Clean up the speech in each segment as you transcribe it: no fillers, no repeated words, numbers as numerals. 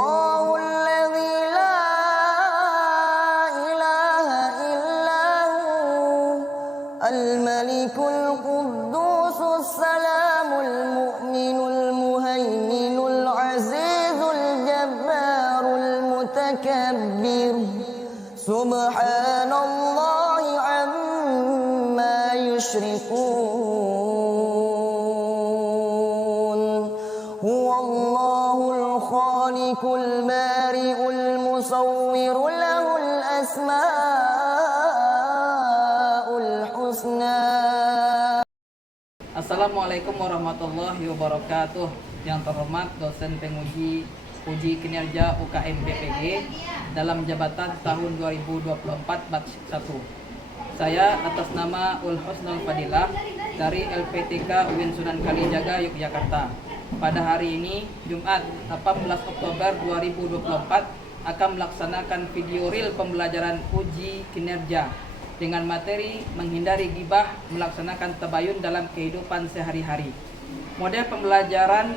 الله الذي لا إله إلا هو الملك القدوس السلام المؤمن المهيمن العزيز الجبار المتكبر سبحان الله عما يشركون هو الله الخالق البارئ المصور له الأسماء الحسنى. Assalamualaikum warahmatullahi wabarakatuh. Yang terhormat dosen penguji uji kinerja UKM BPG dalam jabatan tahun 2024 batch 1. Saya atas nama Ulhusnul Fadilah dari LPTK UIN Sunan Kalijaga Yogyakarta. Pada hari ini Jumat 18 Oktober 2024 akan melaksanakan video real pembelajaran uji kinerja dengan materi menghindari gibah, melaksanakan tabayun dalam kehidupan sehari-hari. Model pembelajaran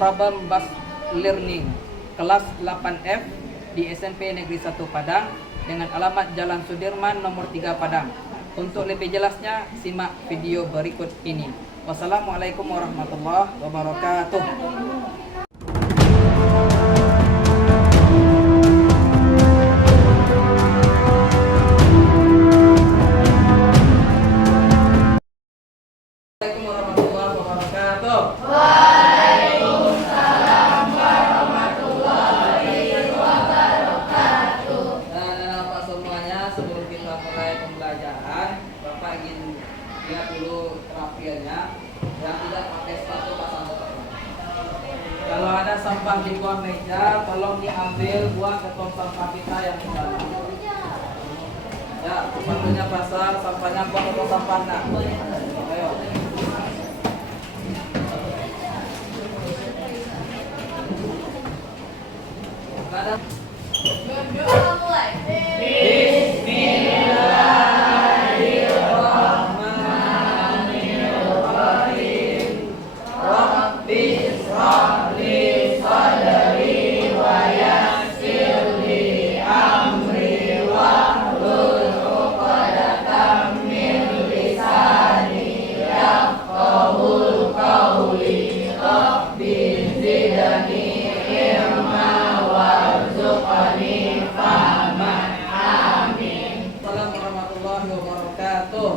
problem based learning kelas 8F di SMP Negeri 1 Padang dengan alamat Jalan Sudirman nomor 3 Padang. Untuk lebih jelasnya simak video berikut ini. Wassalamualaikum warahmatullahi wabarakatuh. Assalamualaikum warahmatullahi wabarakatuh. Waalaikumsalam warahmatullahi wabarakatuh. Dan Bapak semuanya, sebelum kita mulai pembelajaran, Bapak ingin lihat dulu terapiannya. Yang tidak pakai sepatu pasang sepatu. Kalau ada sampah di bawah meja, tolong diambil, buang ke tong sampah kita yang di dalam. Ya, sepatunya pasang, sampahnya buang ke tong sampah. Nah, ayo. Ada. Bismillahirrahmanirrahim. Rabbi shrah li sadri wa yassir li amri wahlul 'uqdatam min lisani yafqahul qawli. Rabbi zidni ilma warzuqni fahman. Amin. Assalamualaikum warahmatullahi wabarakatuh.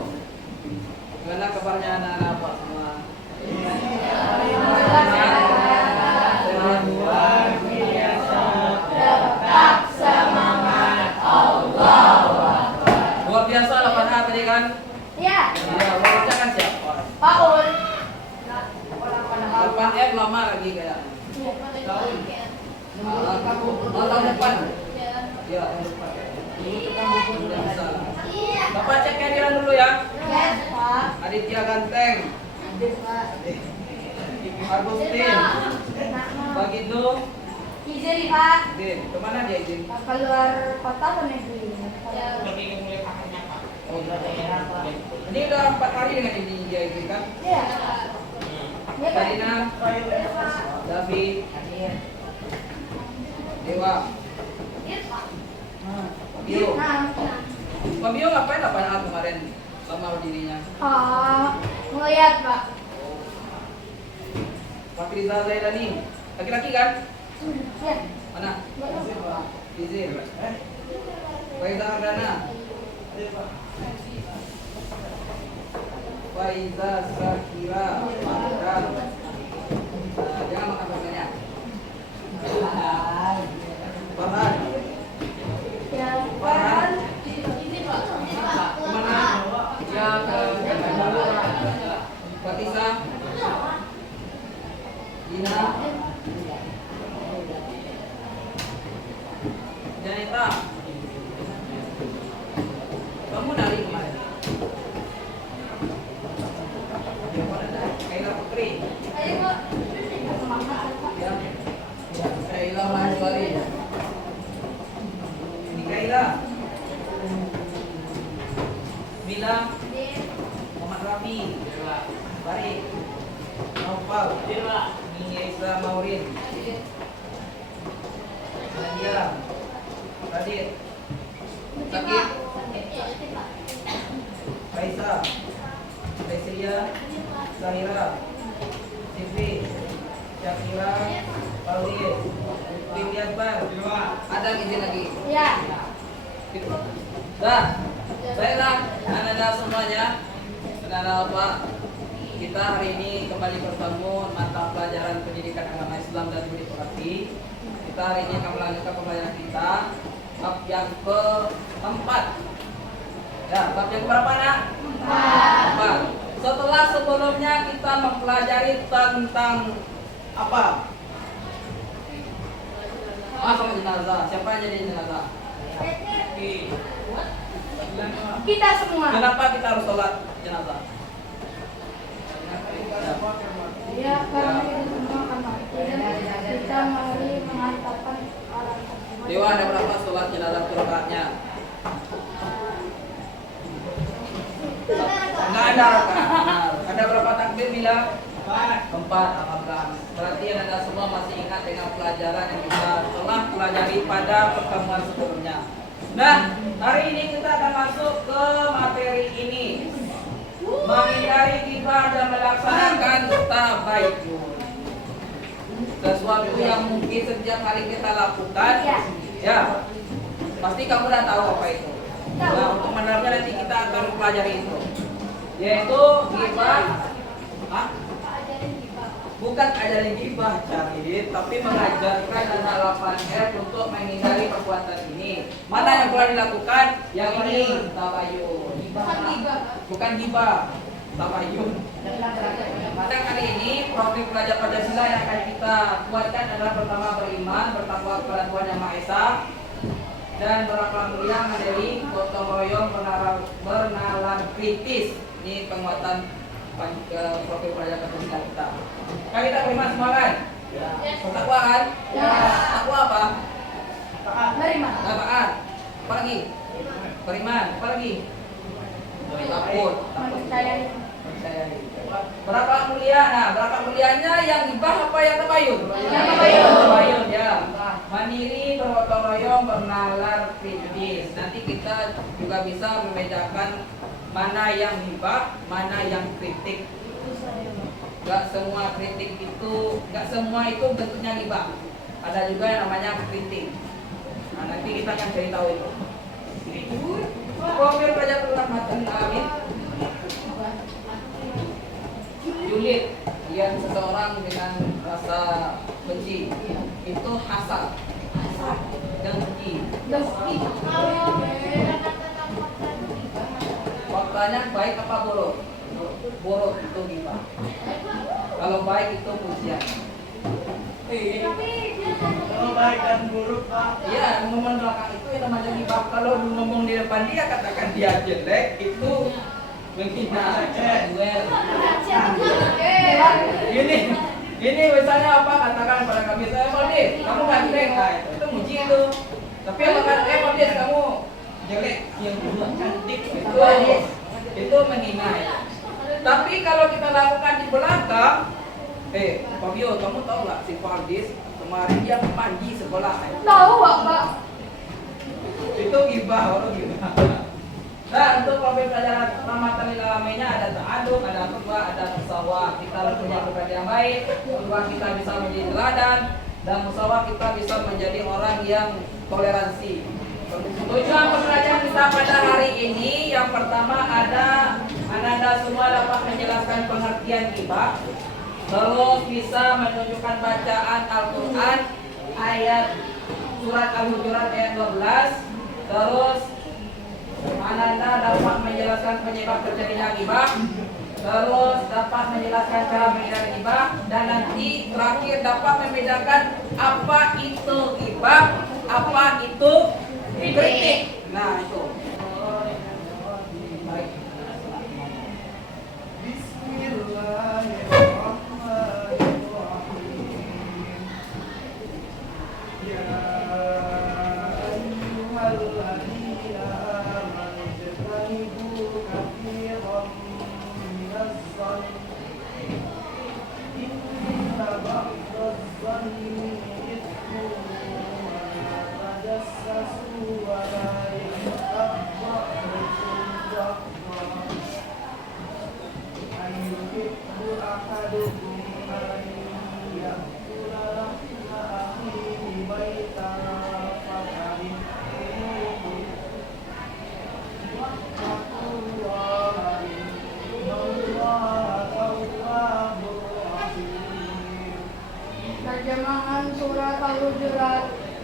Gimana kabarnya anak-anak Pak semua? Luar biasa, tetap semangat, Allahu Akbar. Luar biasa 8A tadi kan? Ya, Ya, luarnya kan siapa? Paul. 8F lama lagi kayaknya. Tahun depan. Ya, tahun depan. Udah bisa. Bapak cek kehadiran dulu ya. Yes, Pak. Aditya Ganteng, Agustin, Bagindo, Izin, Pak. Din. Kemana dia izin? Keluar kota atau negeri? Oh, ini udah 4 hari dengan izin dia izin kan? Iya. Iya, Pak. Karina, David, Dewa, Fabio. Nah, Fabio ngapain 8A kemarin sama dirinya? ngeliat, Pak. Fakriza Zailani, laki-laki kan? Iya. Mana? Izin. Faiza Ardana, Faiza Sakira, makan. Jangan makan banyak. Farhan, Ya, Farhan. Kemana? Ya ke Fatisa, Dina, Janita. Kamu dari kemarin? Kaila Putri. Radit. Sakit. Raisa. Raisya. Zahira. Sifri. Syakira. Paulin. Widiatbar. Ada izin lagi? Ya. Dah. Baiklah, anak-anak semuanya. Anak-anak Bapak, kita hari ini kembali bertemu mata pelajaran pendidikan agama Islam dan budi pekerti. Kita hari ini akan melanjutkan pembelajaran kita bab yang keempat. Ya, bab yang berapa nak? Empat. Setelah sebelumnya kita mempelajari tentang apa? Masuk jenazah. Siapa yang jadi jenazah? Kita semua. Kenapa kita harus sholat jenazah? Ya, karena kita semua akan mati dan kita mari menghantarkan orang tersebut. Dewa, ada berapa sholat jenazah rakaatnya? Enggak ada rakaat. Ada berapa takbir bila? Empat. Alhamdulillah. Berarti anda semua masih ingat dengan pelajaran yang kita telah pelajari pada pertemuan sebelumnya. Nah, hari ini kita akan masuk ke materi ini. Menghindari ghibah dan melaksanakan tabayyun. Sesuatu yang mungkin setiap hari kita lakukan. Ya. Pasti kamu udah tahu apa itu. Nah, untuk mendalamnya nanti kita akan mempelajari itu. Yaitu ghibah. Bukan ajaran ghibah cari, tapi mengajarkan anak 8R untuk menghindari perbuatan ini. Mana yang telah dilakukan? Yang ini tabayyun. Bukan ghibah, tabayyun. Pada kali ini profil pelajar Pancasila yang akan kita kuatkan adalah pertama beriman, bertakwa kepada Tuhan Yang Maha Esa, dan berakhlak mulia, mandiri, gotong royong, bernalar kritis. Ini penguatan profil pelajar Pancasila kita. Kan kita beriman semua kan? Ya. Bertakwa kan? Ya. Takwa apa? Beriman. Taat. Apa lagi? Beriman. Apa lagi? Takut. Mempercayai. Percayai. Berapa mulia? Nah, berapa mulianya yang ghibah apa yang tabayyun? Yang tabayyun. Tabayyun ya. Mandiri, bergotong royong, bernalar kritis. Nanti kita juga bisa membedakan mana yang ghibah, mana yang kritik. Gak semua kritik itu, gak semua itu bentuknya ghibah. Ada juga yang namanya kritik. Nah, nanti kita akan cari tahu itu. Profil pelajar rahmatan alamin. Julid, yang seseorang dengan rasa benci, itu hasad, dengki. Faktanya baik apa buruk? Buruk itu ghibah. Kalau baik itu pujian. Kalau baik dan buruk Pak. Iya, ngomong belakang itu yang namanya ghibah. Kalau ngomong di depan dia katakan dia jelek, itu menghina. Duel. Ini misalnya apa, katakan pada kami, saya Fadil, kamu ganteng, nah, itu muji itu. Tapi apa kan, Fadil kamu jelek, yang kedua cantik, itu menghina. Tapi kalau kita lakukan di belakang, Fabio, kamu tahu nggak si Fardis kemarin dia mandi sekolah? Tahu Bapak. Itu ghibah, orang ghibah. Nah, untuk profil pelajaran rahmatan lil alaminnya ada ta'aduk, ada khutbah, ada musawah. Kita harus punya pribadi yang baik, khutbah kita bisa menjadi teladan, dan musawah kita bisa menjadi orang yang toleransi. Tujuan pembelajaran kita pada hari ini yang pertama ada anda semua dapat menjelaskan pengertian ghibah, terus bisa menunjukkan bacaan Al-Quran ayat surat Al-Hujurat ayat 12, terus anda dapat menjelaskan penyebab terjadinya ghibah, terus dapat menjelaskan cara menghindari ghibah, dan nanti terakhir dapat membedakan apa itu ghibah, apa itu kritik. Nah itu. Baik. الظن إثم ولا تجسسوا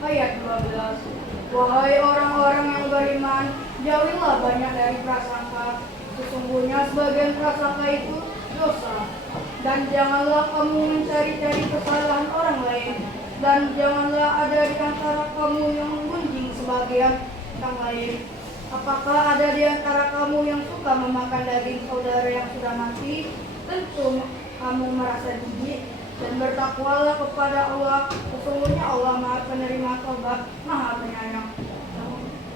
ayat 12. Wahai orang-orang yang beriman, jauhilah banyak dari prasangka. Sesungguhnya sebagian prasangka itu dosa. Dan janganlah kamu mencari-cari kesalahan orang lain. Dan janganlah ada di antara kamu yang menggunjing sebagian yang lain. Apakah ada di antara kamu yang suka memakan daging saudara yang sudah mati? Tentu kamu merasa jijik. Dan bertakwalah kepada Allah. Sesungguhnya Allah Maha Penerima Taubat, Maha Penyayang.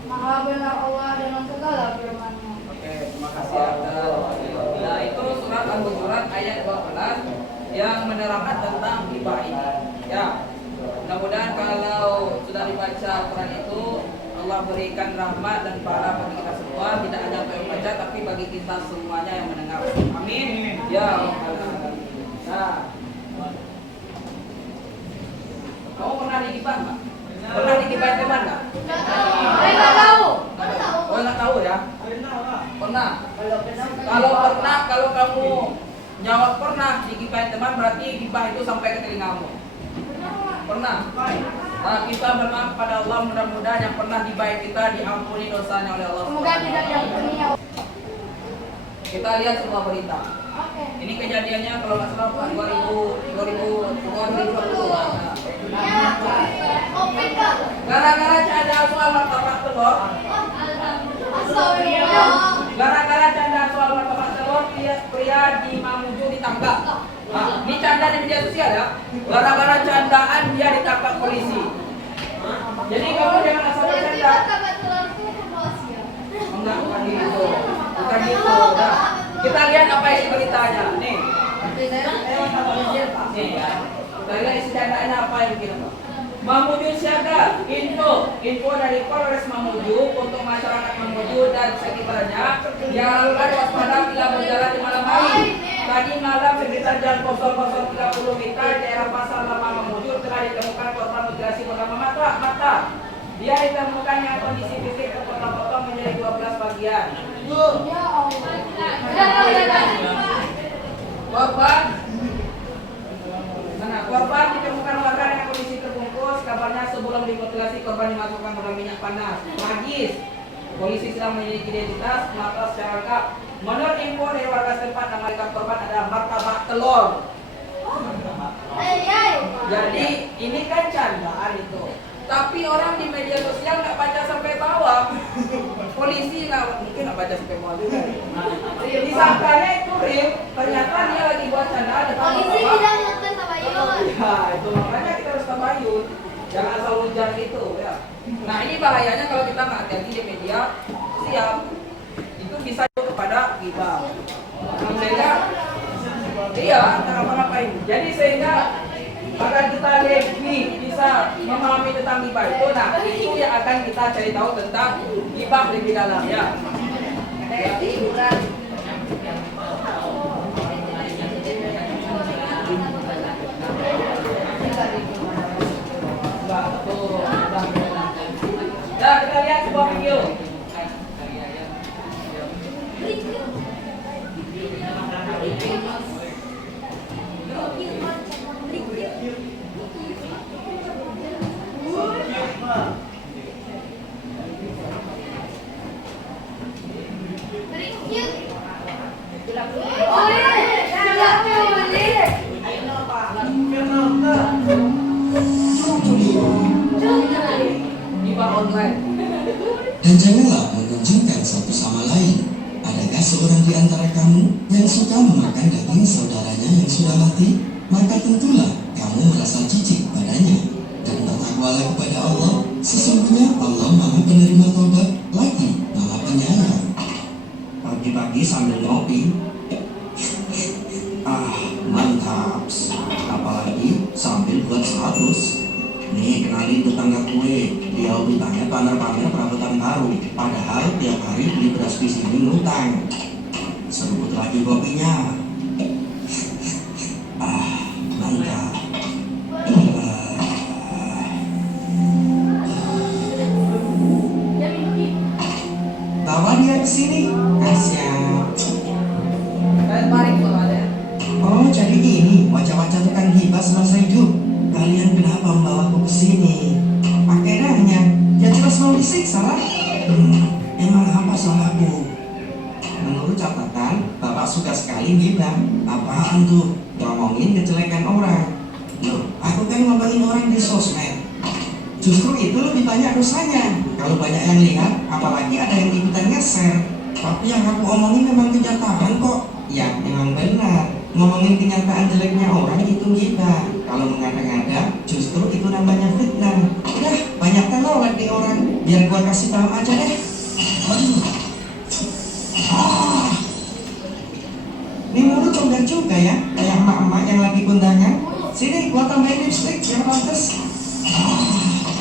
Maha benar Allah dalam segala firman-Nya. Oke, terima kasih Abdul. Nah, itu surat Al-Hujurat ayat 12 yang menerangkan tentang hibah ini. Ya. Mudah-mudahan kalau sudah dibaca Quran itu Allah berikan rahmat dan pahala bagi kita semua, tidak hanya untuk yang baca tapi bagi kita semuanya yang mendengar. Amin. Ya. Nah. Kamu pernah digibah nggak? Pernah digibah teman nggak? Nggak tahu. Oh, nggak tahu ya? Pernah. Kalau kamu jawab pernah digibah teman, berarti gibah itu sampai ke telingamu. Pernah. Nah, kita berdoa kepada Allah, mudah-mudahan yang pernah gibah kita diampuni dosanya oleh Allah. Semoga tidak diampuni ya. Kita lihat sebuah berita. Oke. Ini kejadiannya kalau nggak salah 2020. Gara-gara canda soal martabak telur. Gara-gara canda soal martabak telur, pria di Mamuju ditangkap. Nah, ini canda di media sosial ya. Gara-gara candaan dia ditangkap polisi. Jadi kamu jangan asal bercanda. Enggak, bukan gitu. Bukan gitu. Nah, kita lihat apa isi beritanya. Nih. Nih ya. Kita lihat isi candanya apa yang kita. Mamuju siaga, info dari Polres Mamuju untuk masyarakat Mamuju dan sekitarnya yang waspada bila berjalan di malam hari. Tadi malam sekitar jam 00.30 WITA daerah Pasar Lama Mamuju telah ditemukan korban mutilasi pertama mata. Dia ditemukan yang kondisi fisik terpotong-potong menjadi 12 bagian. Ya Allah. Korban ditemukan warga dengan kondisi terbungkus. Kabarnya sebelum dimutilasi korban dimasukkan ke dalam minyak panas. Tragis. Polisi sedang menyelidiki identitas mata secara lengkap. Menurut info dari warga setempat, nama lengkap korban adalah martabak telur. Jadi ini kan candaan itu. Tapi orang di media sosial nggak baca sampai bawah. Polisi mungkin nggak baca sampai bawah juga. Disangkanya itu real, ternyata dia lagi buat candaan. Polisi tidak nonton tabayun. Ya, itu makanya kita harus tabayun. Jangan asal hujan gitu ya. Nah, ini bahayanya kalau kita nggak hati-hati di media sosial. Itu bisa kepada ghibah. Sehingga iya, ngapa-ngapain. Jadi sehingga agar kita lebih bisa memahami tentang ghibah itu, nah itu yang akan kita cari tahu tentang ghibah lebih dalam ya. Nah, kita lihat sebuah video. Ghibah online. Dan janganlah mengunjingkan satu sama lain. Adakah seorang di antara kamu yang suka memakan daging saudaranya yang sudah mati? Maka tentulah kamu merasa jijik padanya. Dan bertakwalah kepada Allah. Sesungguhnya Allah Maha Penerima Taubat, lagi Maha Penyayang. Pagi-pagi sambil ngopi, mantap. Apalagi sambil buat status. Nih, kenalin tetangga gue. Dia utangnya pamer-pamer perabotan baru. Padahal tiap hari beli beras di sini ngutang. Seruput lagi kopinya. Mantap. Bawa dia ke sini. Siap. Kalian paling soalnya. Oh, jadi ini wajah-wajah tukang ghibah semasa hidup. Kalian kenapa membawaku ke sini? Aku disiksa lah. Emang apa salahku? Menurut catatan, Bapak suka sekali ghibah. Apaan tuh? Ngomongin kejelekan orang. Loh, aku kan ngomongin orang di sosmed. Justru itu lebih banyak dosanya. Kalau banyak yang lihat, apalagi ada yang ikutan nge-share. Tapi yang aku omongin memang kenyataan kok. Ya, memang benar. Ngomongin kenyataan jeleknya orang itu ghibah. Kalau mengada-ngada, justru itu namanya fitnah. Udah, banyak telolet di orang. Biar gua kasih tahu aja deh. Aduh. Ini mulut comber juga ya, kayak emak-emak yang lagi kondangan. Sini, gua tambahin lipstick yang pantas.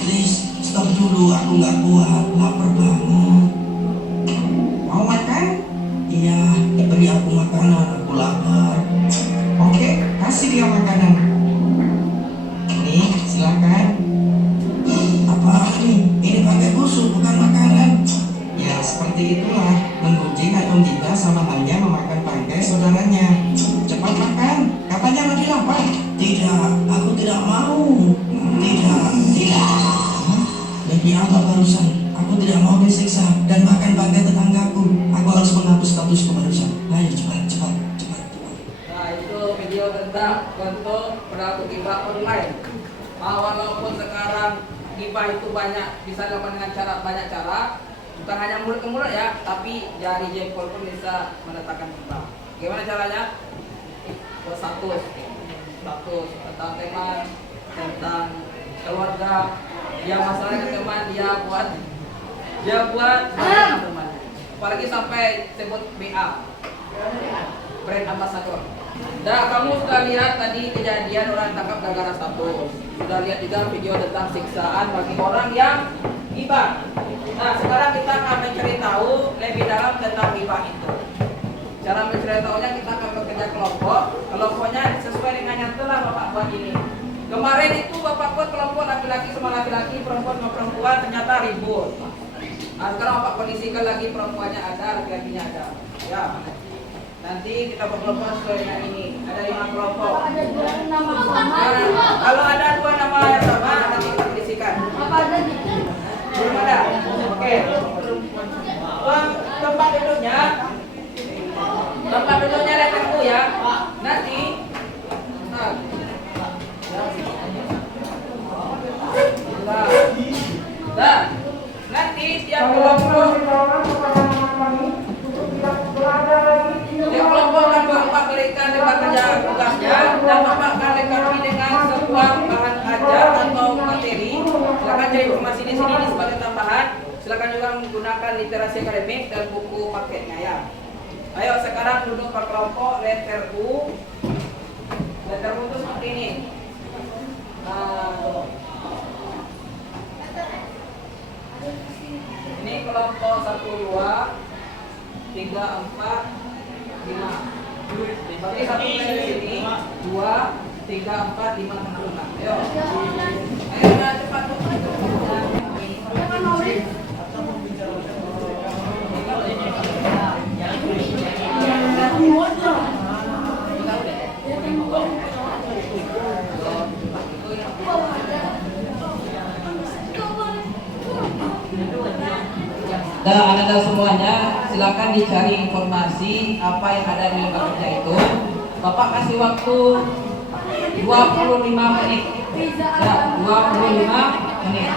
Please, stop dulu, aku nggak kuat, lapar banget. Mau makan? Iya, beri aku makanan, aku lapar. Oke, kasih dia makanan. Nih, silakan. Apa nih? Ini pakai busuk, bukan makanan. Ya, seperti itulah. Menggunjing atau ghibah sama halnya memakan bangkai saudaranya. Cepat makan, katanya lagi lapar. Tidak, aku tidak mau. Tidak. Lagi apa barusan? Aku tidak mau disiksa dan makan bangkai tetanggaku. Aku harus menghapus statusku barusan. Ayo cepat. Nah, itu video tentang contoh perilaku ghibah online. Walaupun sekarang ghibah itu banyak, bisa dilakukan dengan banyak cara. Bukan hanya mulut ke mulut ya, tapi jari jempol pun bisa menetapkan ghibah. Gimana caranya? Buat status tentang teman, tentang keluarga. Dia masalah ke teman, dia buat teman. Apalagi sampai sebut BA, brand ambassador. Nah, kamu sudah lihat tadi kejadian orang tangkap gara-gara status. Sudah lihat juga video tentang siksaan bagi orang yang ghibah. Nah, sekarang kita akan mencari tahu lebih dalam tentang ghibah itu. Cara mencari tahunya kita akan bekerja kelompok. Kelompoknya sesuai dengan yang telah Bapak buat ini. Kemarin itu Bapak buat kelompok laki-laki sama laki-laki, perempuan sama perempuan, ternyata ribut. Nah, sekarang Bapak kondisikan lagi perempuannya ada, laki-lakinya ada. Ya. Nanti kita berkelompok sesuai dengan ini. Ada 5 kelompok. Ada 2 nama sama. Nah, kalau ada 2 nama yang sama, nanti kita kondisikan. Apa ada gitu? Belum ada. Oke. Tempat duduknya letter U ya. Nanti nanti tiap kelompok akan Bapak berikan tempat kerja tugasnya dan Bapak akan lengkapi dengan sebuah bahan ajar atau materi. Silakan cari informasi di sini sebagai tambahan. Silakan juga menggunakan literasi akademik dan buku paketnya ya. Ayo sekarang duduk per kelompok letter U. Letter U itu seperti ini. Ini kelompok 1, 2, 3, 4, 5. Berarti 1 dari sini, 2, 3, 4, 5, 6. Ayo. Ayo cepat. Dan Anda semuanya silakan dicari informasi apa yang ada di lembaga kerja itu. Bapak kasih waktu 25 menit. Ya, 25 menit.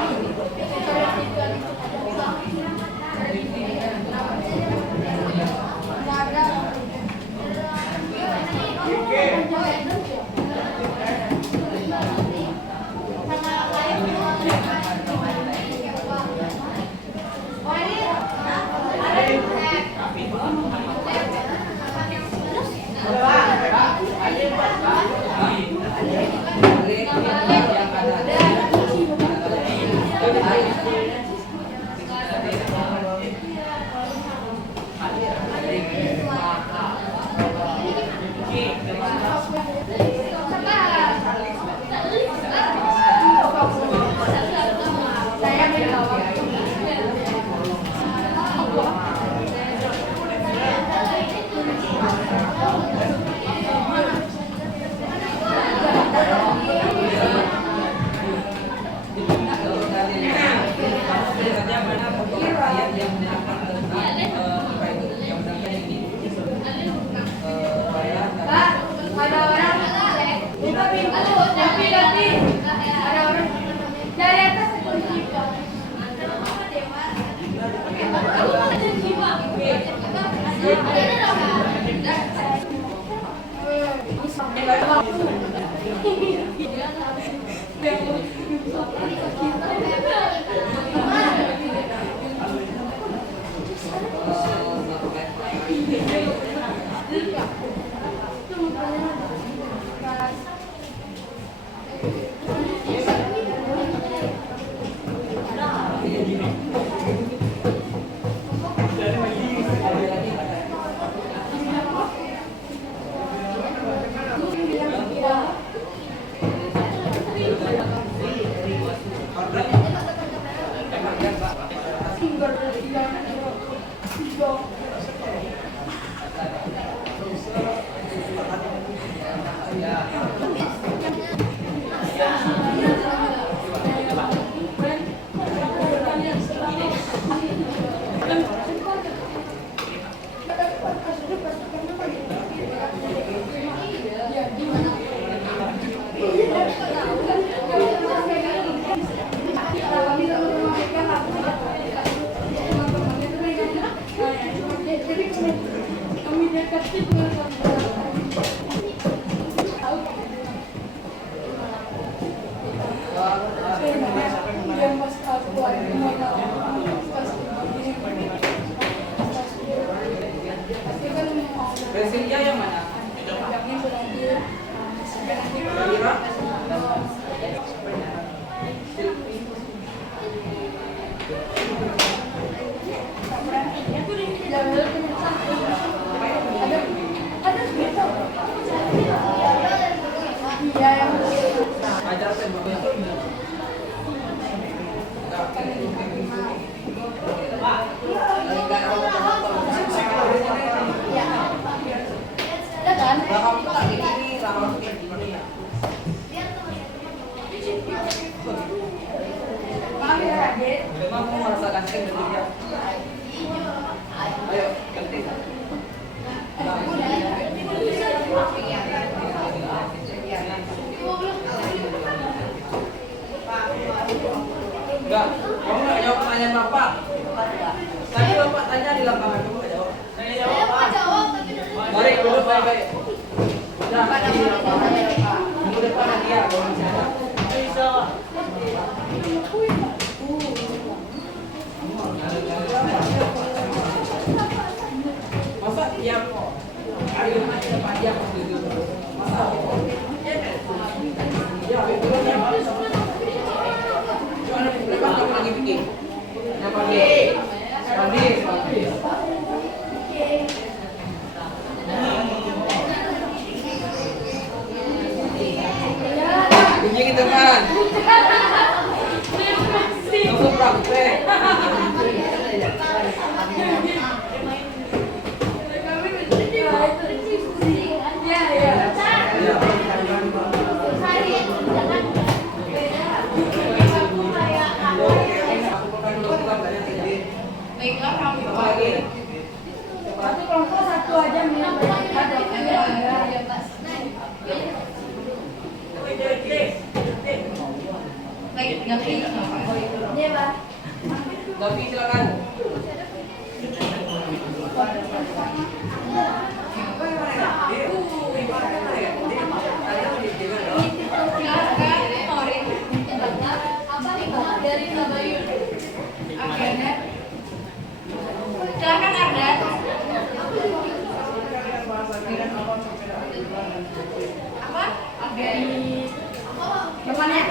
Bensinnya yang mana? Ajar Memang mau merasa ganteng dengan dia. Ayo, ganti. Enggak, kamu nggak jawab pertanyaan Bapak. Tadi Bapak tanya di lapangan, kamu nggak jawab. Saya jawab, Pak. Baik, duduk baik-baik. Udah, di lapangan. Minggu depan dia, kalau misalnya. Bisa. Masa tiap hari aja dapat dia gitu. Masa ya itu kan yang cuma berapa kamu lagi bikin? Yang pagi. Kunjungi teman. Langsung praktek. Baiklah kami satu kelompok satu aja minum baik ganti iya Pak. Tapi silakan. Dari Tabayun. Akhirnya silakan Ardan. Apa? Dari depannya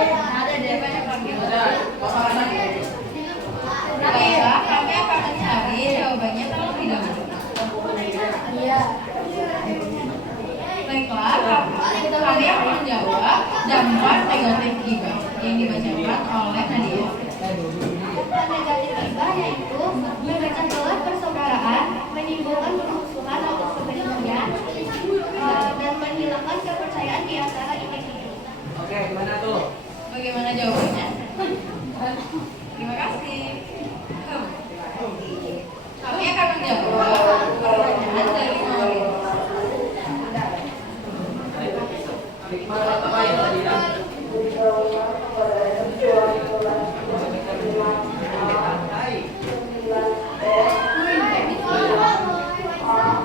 ada deh banyak lagi. Baiklah, kami akan mencari jawabannya terlebih dahulu. Iya. Baiklah, kami akan menjawab dampak negatif gibah yang dibacakan oleh Nadia. Dampak negatif gibah yaitu memecah belah persaudaraan, menimbulkan permusuhan atau kebencian, dan menghilangkan kepercayaan di antara individu. Oke, gimana tuh? Bagaimana jawabannya? Terima kasih. Kami akan menjawab pertanyaan dari Maureen. Hikmah Tabayun tadi ya.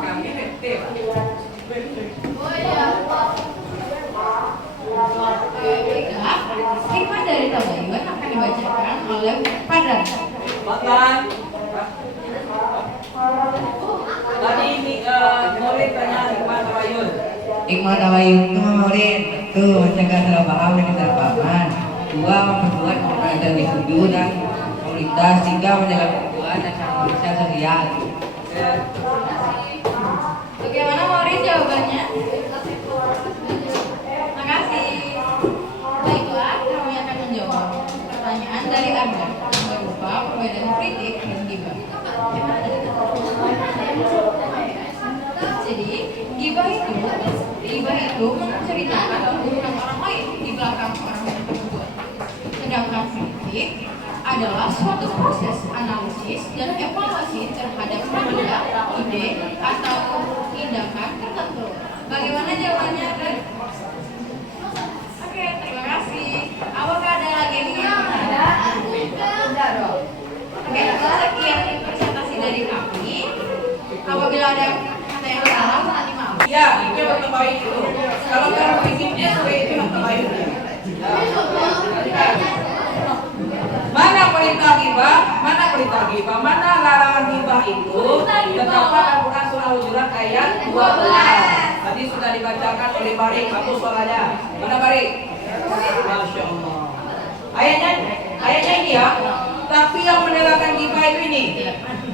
Kami PT, Pak. Baiklah, hikmah dari Tabayun akan dibacakan oleh Padran. Makan. Tadi ini murid tanya hikmah Tabayun. Hikmah tabayun itu Maulid itu mencegah salah paham dan kesalahpahaman. Dua, memperkuat keberadaan individu dan komunitas. Tiga, menjaga kerukunan dan harmonisasi sosial. Bagaimana Maureen jawabannya? Terima kasih. Baiklah, kami akan menjawab dari Anda berupa perbedaan kritik dan gibah. Jadi, gibah itu menceritakan tentang orang lain di belakang orang lain tersebut. Sedangkan kritik adalah suatu proses analisis dan evaluasi terhadap benda, ide, atau tindakan tertentu. Bagaimana jawabannya, Ren? Oke, terima kasih. Apakah ada lagi yang ingin bertanya? Oke, sekian presentasi dari kami. Apabila ada kata yang salah, nanti maaf. Ya, itu yang terbaik itu. Kalau kamu prinsipnya seperti itu yang terbaik. Mana perintah gibah, mana larangan gibah itu terdapat Al-Quran surah Hujurat ayat 12. Tadi sudah dibacakan oleh Barik, bagus suaranya. Mana Barik? Masya Allah. Ayatnya ini ya. Tapi yang menerangkan gibah itu ini.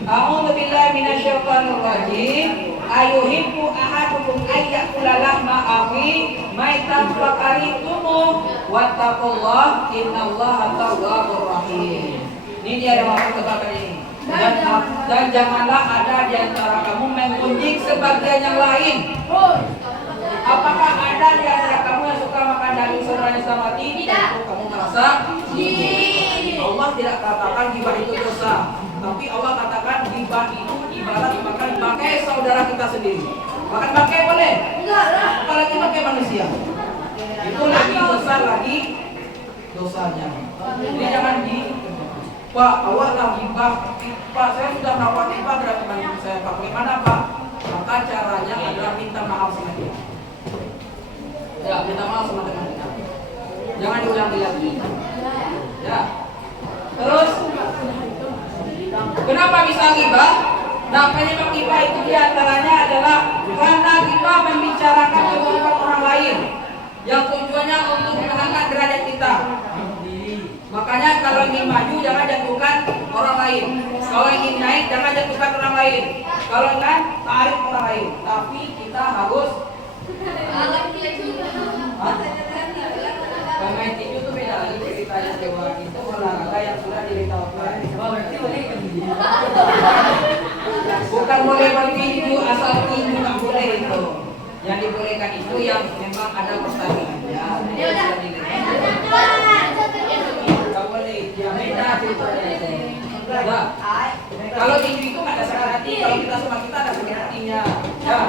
A'udzubillahi minasyaitonirrajim. Ayuhibbu ahadukum ayyakula lahma akhi maitan fakaritumu wattaqullah innallaha tawwabur rahim. Ini dia yang mau tebakan ini. Dan janganlah ada di antara kamu mengunjing sebagian yang lain. Apakah ada di antara kamu yang suka makan daging saudaranya sama mati? Tidak. Kamu merasa? Allah tidak katakan gibah itu dosa. Tapi Allah katakan gibah itu ibarat makan bangkai saudara kita sendiri. Makan bangkai boleh? Enggak lah. Apalagi bangkai manusia. Itu lebih besar lagi dosanya. Jadi jangan Pak, awak lah gibah. Pak, saya sudah melakukan gibah terhadap teman saya. Pak, bagaimana Pak? Maka caranya adalah minta maaf sama dia. Ya, minta maaf sama teman kita. Jangan diulangi lagi. Ya. Terus kenapa bisa gibah? Nah, penyebab gibah itu diantaranya adalah karena gibah membicarakan keburukan orang lain yang tujuannya untuk mengangkat derajat kita. Makanya kalau ingin maju jangan jatuhkan orang lain. Kalau ingin naik jangan jatuhkan orang lain. Kalau ingin tarik orang lain. Tapi kita harus Pemain tinju itu beda lagi ceritanya Dewa. Itu olahraga yang sudah diberitahukan. Bukan boleh bertinju asal tinju, nggak boleh itu. Yang dibolehkan itu yang memang ada pertandingannya. Nggak boleh. Yang beda ceritanya. Nah, kalau tinju itu nggak ada sakit hati. Kalau kita sama kita ada sakit hatinya. Ya.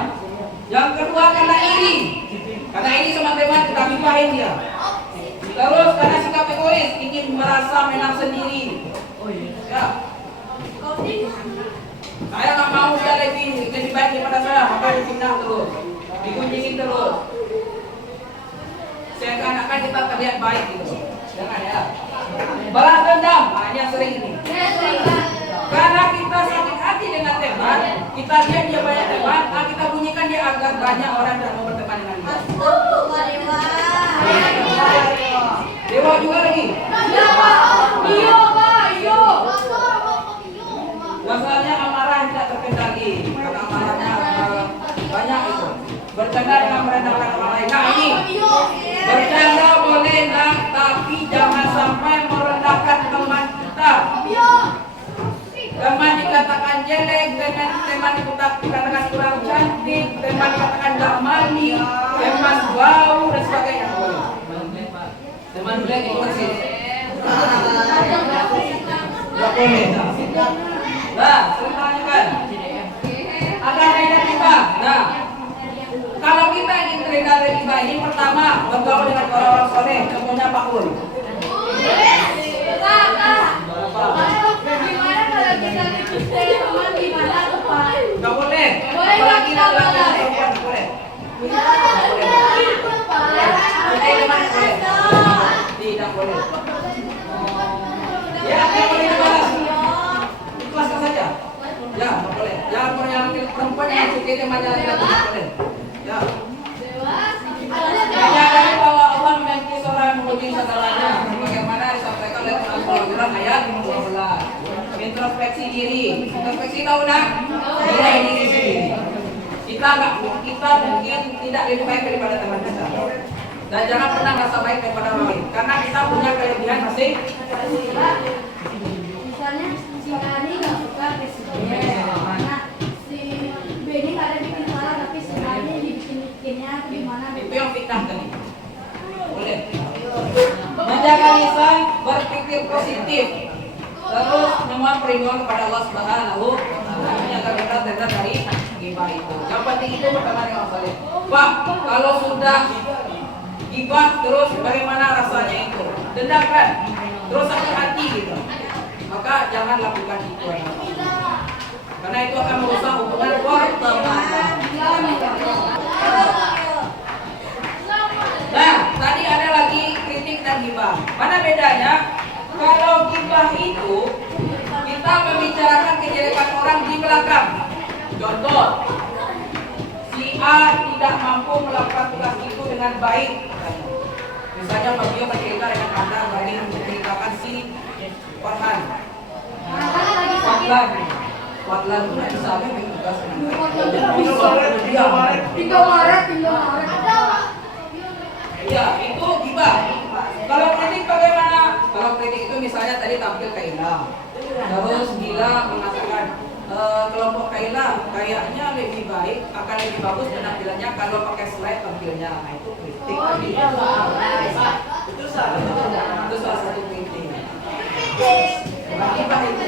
Yang kedua karena ini. Karena ini sama teman kita gibahin dia. Terus karena sikap egois, ingin merasa menang sendiri. Ya. Saya nggak mau dia lebih baik daripada saya, maka dipindah terus, digunjingin terus. Seakan-akan kita terlihat baik gitu. Jangan ya. Balas dendam, hanya sering ini. Karena kita sakit hati dengan teman, kita lihat dia banyak teman, kita bunyikan dia agar banyak orang yang mau berteman dengan dia. Dewa juga lagi. Iya. Masalahnya amarah tidak terkendali. Karena amarahnya banyak itu. Bercanda dengan merendahkan orang lain. Nah ini bercanda boleh nak, tapi jangan sampai merendahkan teman kita. Teman dikatakan jelek, teman dikatakan kurang cantik, teman dikatakan gak mandi, teman bau dan sebagainya. Teman boleh dikoreksi. Gak boleh. Nah, saya tanyakan. Ada beda riba. Nah, kalau kita ingin terhindar dari riba ini, pertama bergaul dengan orang-orang soleh. Contohnya Pak Ul. Gimana kalau kita ikut teman gimana tuh Pak? Gak boleh. Apalagi laki-laki dan perempuan boleh. Tidak boleh. Ya, tidak boleh dibalas. Ikhlaskan saja. Ya, tidak boleh. Jangan menyalahkan perempuan yang suka temannya laki-laki, tidak boleh. Ya. Menyadari bahwa Allah memiliki seorang yang menguji segalanya, sebagaimana disampaikan oleh Al-Quran ayat 12. Introspeksi diri. Introspeksi tahu nak? Nilai diri sendiri. Kita mungkin tidak lebih baik daripada teman kita. Dan jangan pernah merasa baik kepada orang lain, karena kita punya kelebihan masing. Misalnya si A ini nggak suka ke si B. Nah, si B ini nggak ada bikin salah, tapi si A ini dibikin-bikinnya gimana? Itu yang fitnah tadi. Boleh. Menjaga lisan, berpikir positif, terus memohon perlindungan kepada Allah Subhanahu wa Ta'ala. Ini agar kita terhindar dari ghibah itu. Yang penting itu pertama yang saleh. Pak, kalau sudah ghibah terus bagaimana rasanya itu? Dendam kan? Terus sakit hati gitu. Maka jangan lakukan itu. Karena itu akan merusak hubungan pertemanan. Nah, tadi ada lagi kritik dan ghibah. Mana bedanya? Kalau ghibah itu kita membicarakan kejelekan orang di belakang. Contoh, si A tidak mampu melakukan tugas itu dengan baik. Misalnya Fabio bercerita dengan Anda ingin menceritakan si Farhan. Fadlan tidak bisa bikin tugas dengan baik. 3 Maret. Ya, itu ghibah. Kalau kritik bagaimana? Kalau kritik itu misalnya tadi tampil Kaila. Terus Gila mengatakan kelompok Kaila kayaknya lebih baik, akan lebih bagus penampilannya kalau pakai slide tampilnya. Nah, itu kritik. Itu salah satu kritik. Ghibah itu.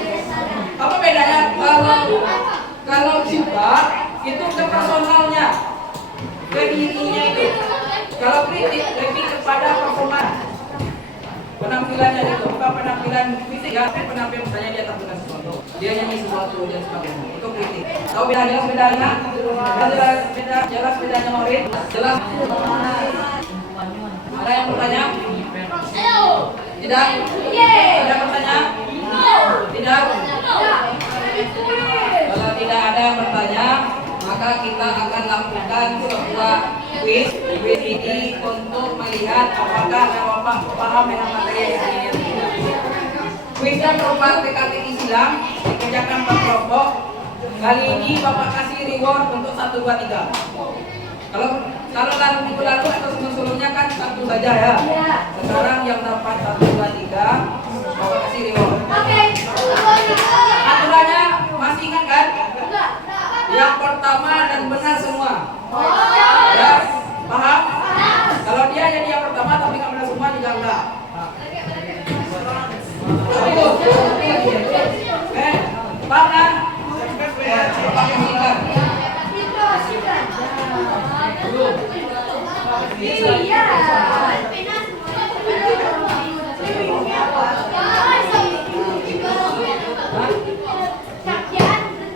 Apa bedanya? Kalau ghibah itu ke personalnya, ke dirinya itu. Kalau kritik lebih kepada performa penampilannya itu, bukan penampilan fisik ya, penampilan misalnya dia tampilkan sesuatu, dia nyanyi sesuatu dan sebagainya, itu kritik. Tahu bedanya? Jelas bedanya Maurin? Jelas. Ada yang bertanya? Tidak? Ada yang bertanya? Tidak? Kalau tidak ada yang bertanya, maka kita akan lakukan sebuah quiz ini untuk melihat apakah Bapak paham dengan materi yang ini. Kuisnya berupa teka-teki silang dikerjakan per kelompok. Kali ini Bapak kasih reward untuk 1, 2, 3. Kalau minggu lalu atau sebelumnya kan 1 saja ya. Sekarang yang dapat 1, 2, 3 Bapak kasih reward. Aturannya masih ingat kan? Yang pertama dan benar semua. Ya, paham? Kalau dia jadi yang pertama tapi nggak benar semua juga enggak. Paham kan? Pakai stiker.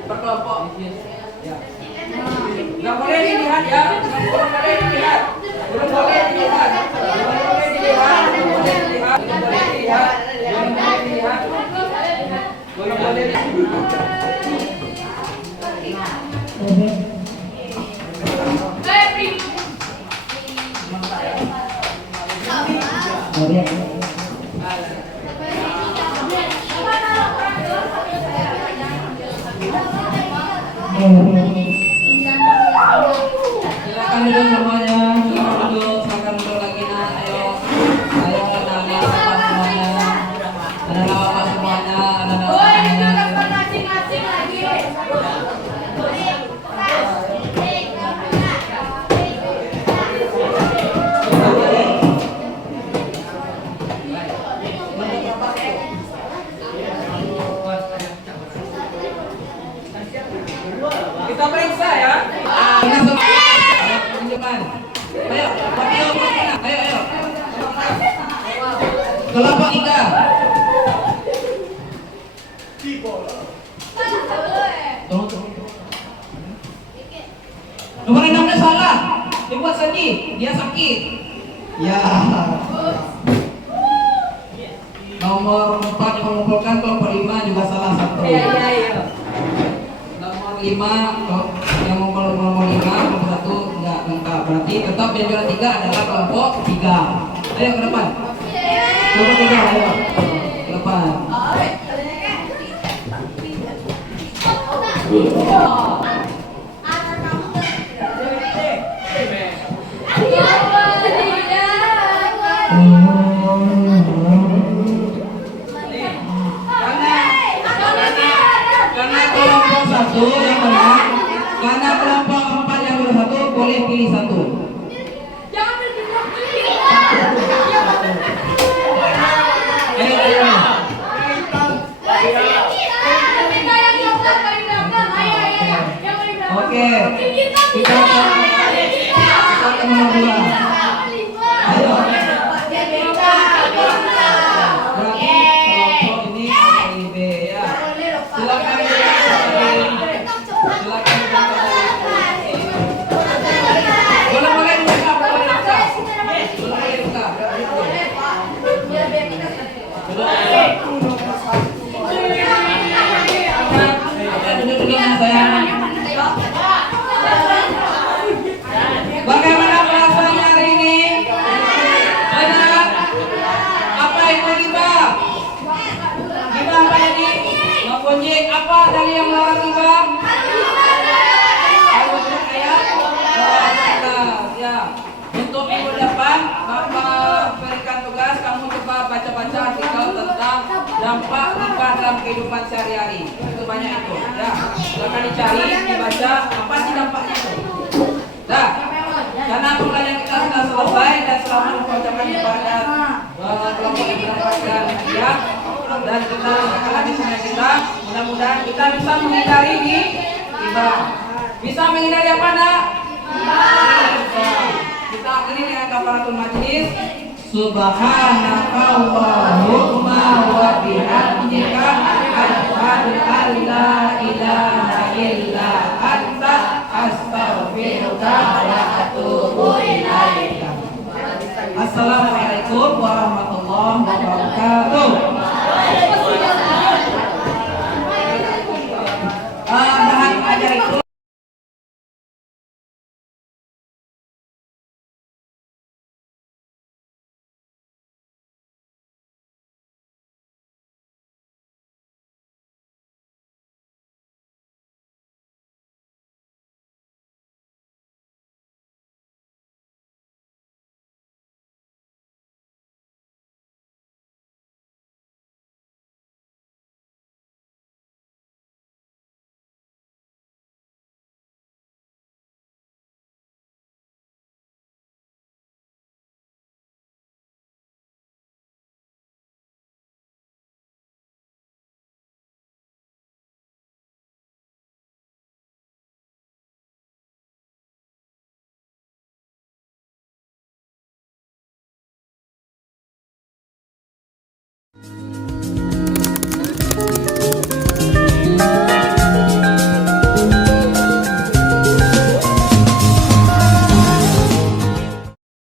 Berkelompok. Nggak boleh dilihat ya, belum boleh dilihat, belum boleh dilihat, belum boleh dilihat, belum boleh dilihat, belum boleh dilihat, belum boleh dilihat, belum boleh dilihat. Silakan duduk semuanya, silakan duduk lagi nak, ayo ada nama apa semuanya, ada nama apa semuanya, ada nama apa semuanya. Kita periksa ya. Tunjukkan. Ayo, ayo. Kelompok 3. Nomor 6 salah. Dibuat sedih, dia sakit. Ya. Nomor 4 yang mengumpulkan kelompok 5 juga salah satu. Iya. Nomor 5 yang mengumpulkan nomor 5 kelompok 1 enggak lengkap. Berarti tetap yang juara 3 adalah kelompok 3. Ayo ke depan. Kelompok 3 ayo. Ke depan. ayo. Oke, kita ke nomor 2. Ayo. Berarti kelompok ini B ya. Silakan. Boleh buka, boleh buka. Bagaimana perasaannya hari ini? Benar? Apa itu ghibah? Ghibah apa tadi? Mapunjik, apa dari yang melarang ghibah? Ayat? Ya. Untuk minggu depan, Bapak berikan tugas kamu coba baca-baca artikel tentang dampak ghibah dalam kehidupan sehari-hari. Itu banyak itu. Ya. Silakan dicari, dibaca apa sih dampaknya itu. Nah, karena pembelajaran kita sudah selesai dan selamat mengucapkan kepada kelompok yang mendapatkan hadiah dan kita akan disini kita mudah-mudahan kita bisa menghindari ghibah. Bisa menghindari apa nak? Kita akhiri dengan kafaratul majlis. Subhanakallahumma